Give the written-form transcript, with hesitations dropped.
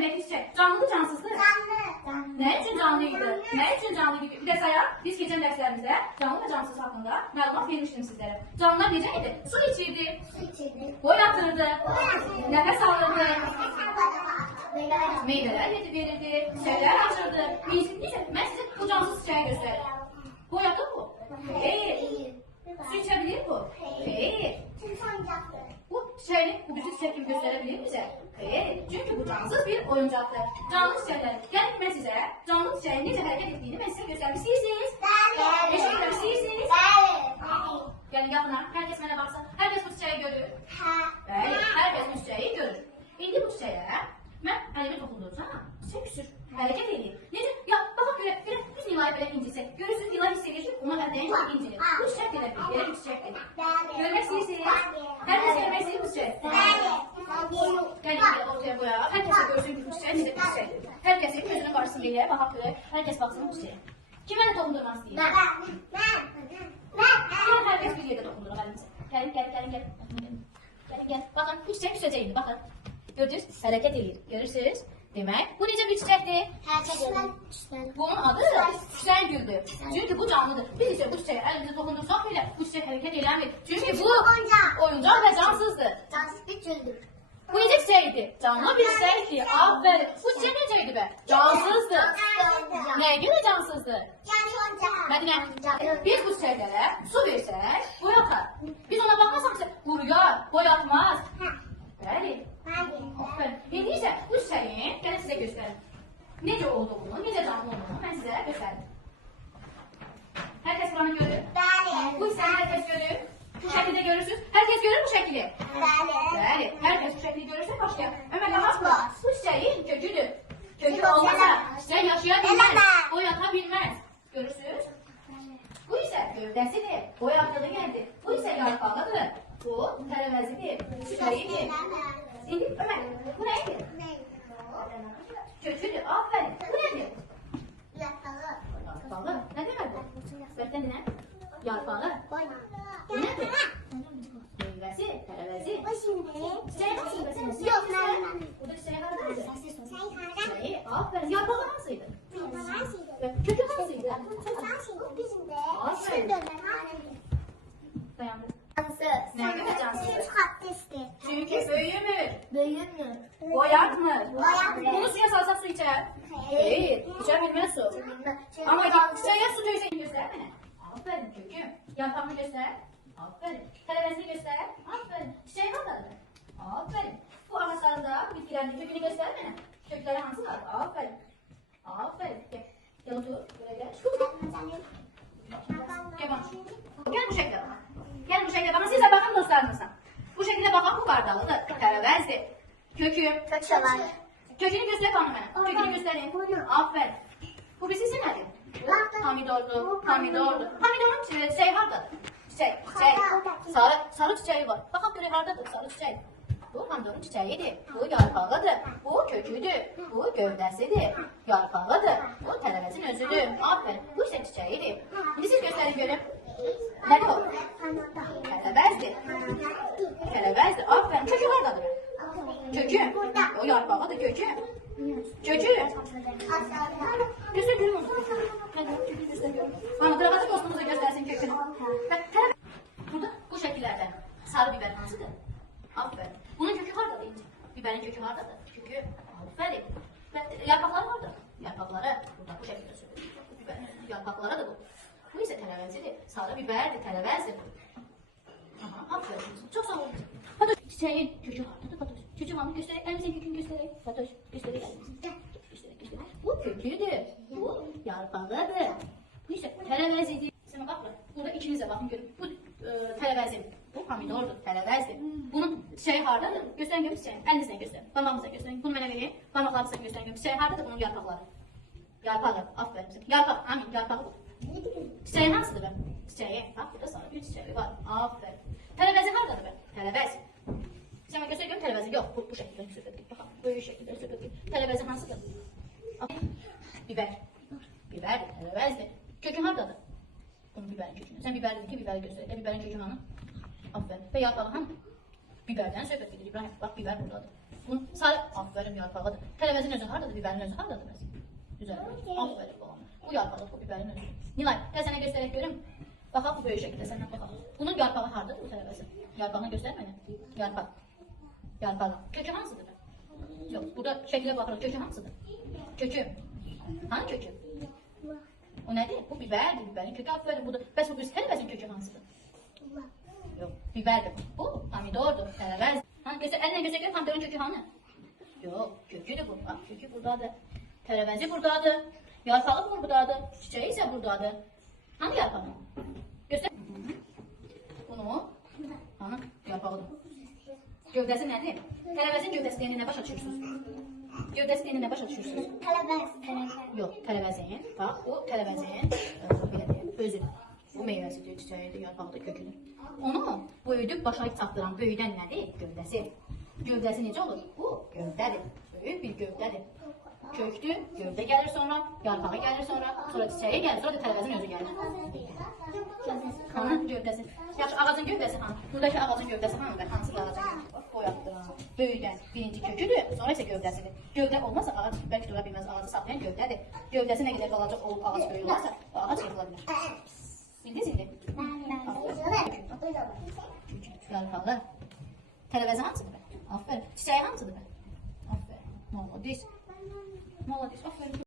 üzerindeki çiçek canlı cansızdı? Canlı. Ne için canlıydı? Ne için canlıydı? Bir de sayar. Biz geçen derslerimizde canlı ve cansız hakkında məlumat vermiştim sizlere. Canlılar necəydi? Su içirdi. Su içirdi. Boy atırdı. Nefes alırdı. Böyle. Meyveler yedi verirdi. Çiçekler açırdı. Necə? Ben size bu cansız çiçeği göstereyim. Boy atır bu? Hayır. Su içebilir bu? Hayır. Çünkü oyuncaktı. Bu çiçeğini, bu güzel çiçek gibi gösterebilir bize? Hayır. Çünkü bu cansız bir oyuncaktır. Canlı çiçekler. Gelin ben size canlı çiçeğin necə hareket ettiğini ben size göstermek istiyorsunuz. Bəli. Teşekkürler istiyorsunuz. Bəli. Gelin yakına. Herkes bana baksın. Herkes bu çiçeği görür. Hə. Bəli. Herkes bu çiçeği görür. İndi bu çiçeğe ben əlimi toxunduracağam. Çiçek küsür. Hərəkət edir. Necə? Ya baxaq görə biz Nilayı belə incitsək. Görürsünüz Nilay hiss edir ki, ona əldən çok incilir. Bu çiçək belə bir, belə bir çiçəkdir. Bəli. Görmək istəyirsiniz? Herkes görmək istəyir bu çiçək. Bəli. Gəlin belə ortaya qoyaq. Herkes də görsün ki, bu çiçək necə bir çiçəkdir. Herkesin gözünün qarşısında elə baxaq görək. Herkes baxsın bu çiçəyə. Kim əlini toxundurmaq istəyir? Gəlin herkes bir yerdə toxunduraq əlimizi. Gəlin. Baxın, bu çiçək küsəcəkdir, baxın. Gördünüz? Hərəkət edir. Görürsünüz? Demək, bu necə bir çiçəkdir? Bunun adı çiçək güldür. Çünkü bu canlıdır. Biz ise bu çiçeğe elimizi dokundursak bile bu çiçek hareket edemir. Çünkü bu oyuncak ve cansızdır. Cansız bir güldür. Bu necə çiçekti? Canlı bir çiçekti. Aferin. Bu çiçek neceydi be? Cansızdı. Neye göre cansızdı? Medine, biz bu çiçeklere su versek boyatar. Biz ona bakmasak ise kuruyar, boyatmaz. Bəli. Aferin. İndi ise bu çiçeğin, gelin size göstereyim. Necə olduğunu, necə canlı olduğunu ben size göstereyim. Herkes buranı görür. Bu hissəni herkes görür. Bu şekilde görürsünüz. Herkes görür bu şekli. Bəli. Herkes bu şekli görürse başlayalım. Ömer yavaş bırak. Bu çiçeğin köküdür. Kökü olmasa çiçek yaşayabilmez. Boyatabilmez. Görürsünüz. Bu ise gövdesidir. Boyattığı yerdir. Bu ise yarpağıdır. Bu terevəzidir. Çiçeğidir. Şimdi Ömer, bu neydi? Köküdür. Aferin. Bu nedir? Yarpağı. Ne demek bu? Öğretmen ne? Yarpağı. Bu nedir? Meyvesi, terevezi. Çiçeği nasıl mesela? Yok, Bu da çiçeği neredeydi? Çiçeği. Aferin. Yarpağı nasıldı? Kökü nasıldı? Aferin. Dayandı. Ne göre cansız? Çünkü büyümür. Boyatmır. Bunu suya salsak su içer. Hayır. İçebilmez su. Ama çiçeğe su döksen göster bana. Aferin köküm. Yapağını göster. Aferin. Televezini göster. Aferin. Çiçeği bakalım. Aferin. Bu ağaçlarda bitkilerin kökünü göster bana. Kökleri hangi var? Aferin. Aferin. Gel otur. Buraya gel. Gel bak. Gel bu şekilde. Gel bu şekilde. Bana siz de bakın dostlarınıza. Bu şekilde bakın bu bardağıdır. Televezdi. Kökü. Kökünü göster bana bana. Kökünü göstereyim. Aferin. Bu bir sesi nedir? Hamidorlu. Hamidorun çiçeği hardadır? Çiçek. Sarı çiçeği var. Bakın göre hardadır sarı çiçek. Bu hamidorun çiçeğidir. Bu yarpağıdır. Bu köküdür. Bu gövdesidir. Yarpağıdır. Bu televezin özüdür. Aferin. Bu ise çiçeğidir. Şimdi siz gösterin görün. Nedir o? Televezdir. Aferin. Kökü hardadır? Kökü. O yarpağıdır kökü. Kökü. Göster görün onu. Kökü göster görün. Bana dramatik dostumuza göstersin kökünü. Burada bu şekillerden sarı biber hansıdır? Aferin. Bunun kökü hardadır ince. Biberin kökü hardadır. Kökü. Aferin. Yarpakları hardadır. Yarpakları. Burada bu şekilde söylüyorum. Biberin yarpakları da bu. Bu ise televezidir. Sarı biberdir. Televezdir. Aha, aferin. Çok sağ olun. Fatoş, çiçeğin kökü hardadır Fatoş. Çocuğum hanım göstereyim. Elimizin kökünü göstereyim. Fatoş, göstereyim elimizin. Göstereyim. Bu köküdür. Bu yarpağıdır. Bu ise televezidir. Sana bak lan. Burada ikiniz de bakın görün. Bu televezim. Bu hamidordur. Televezdir. Bunun çiçeği hardadır. Gösterin görün çiçeğini. Elinizle gösterin. Parmağınızla gösterin. Bunu bana vereyim. Parmaklarınızla gösterin görün. Çiçeği hardadır bunun yarpakları. Yarpağı. Aferin. Yarpak. Amin. Yarpağı bu. Çiçeği nasıldır be? Çiçeği. Bak burada sana bir çiçeği var. Aferin. Televezi hardadır be? Televez. Sen göster görün televezi. Yok. Bu şekilde söyledi. Bakalım. Böyle şekilde söyledi. Televezi nasıldır? Biber. Biber. Televezdir. Kökü hardadır? Bunun biberin kökünü. Sen biber dedin ki biberi göster. Biberin kökü hanım. Aferin. Ve yarpağı hanım. Biberden söhbət edir İbrahim. Bak biber buradadır. Bunun sarı, aferin yarpağıdır. Tərəvəzin özü haradadır, bibərin özü haradadır bəs? Güzel. Aferin babam. Bu yarpağı, bu bibərin özü. Nilay, gəl sənə göstərək görüm. Baxaq bu böyük şəkildə səndən baxaq. Bunun yarpağı haradadır bu tərəvəzi? Yarpağını göstər mənə. Yarpaq. Yarpağı. Kökü hansıdır? Yox, burada şəklə baxırıq. Kökü hansıdır? Kökü. Hanı kökü? O nədir? Bu bibərdir, bibərin kökü. Aferin budur. Bəs bu tərəvəzin kökü hansıdır? Yox, bibərdir. Bu pomidordur, tərəvəz. Ha, göstər, əlinlə göstər görüm pomidorun kökü hanı? Yox, köküdür bu. Bax, kökü buradadır. Tərəvəzi buradadır. Yarpağı buradadır. Çiçeği isə buradadır. Hanı yarpağı? Göstər. Bunu. Hanı? Yarpağıdır. Gövdəsi nədir? Tərəvəzin gövdəsi deyəndə nə başa düşürsünüz? Gövdəsi deyəndə nə başa düşürsünüz? Kalabalık. Yox, tərəvəzin. Bax, o tərəvəzin belə deyək, özüdür. Bu meyvəsidir, çiçəyidir, yarpağıdır, köküdür. Onu böyüdüb başa çatdıran böyüdən nədir? Gövdəsi. Gövdəsi necə olur? Bu gövdədir. Böyük bir gövdədir. Kökdür, gövdə gəlir sonra, yarpağı gəlir sonra çiçəyi gəlir, sonra da tərəvəzin özü gəlir. Hanı gövdəsi? Yaxşı, ağacın gövdəsi hanı? Buradakı ağacın gövdəsi hanıdır? Hansı bir ağacın gövdəsi? Bax, boyatdır. Böyüdən birinci köküdür, sonra isə gövdəsidir. Gövdə olmasa ağac bəlkə dura bilməz, ağacı saxlayan gövdədir. Gövdəsi nə qədər balaca olub ağac böyük olarsa, ağac yıxıla bilər. Bildiniz indi? Yarpağı. Tərəvəzi hansıdır? Aferin. Çiçəyi hansıdır? Aferin. Molodis. Molodis. Aferin.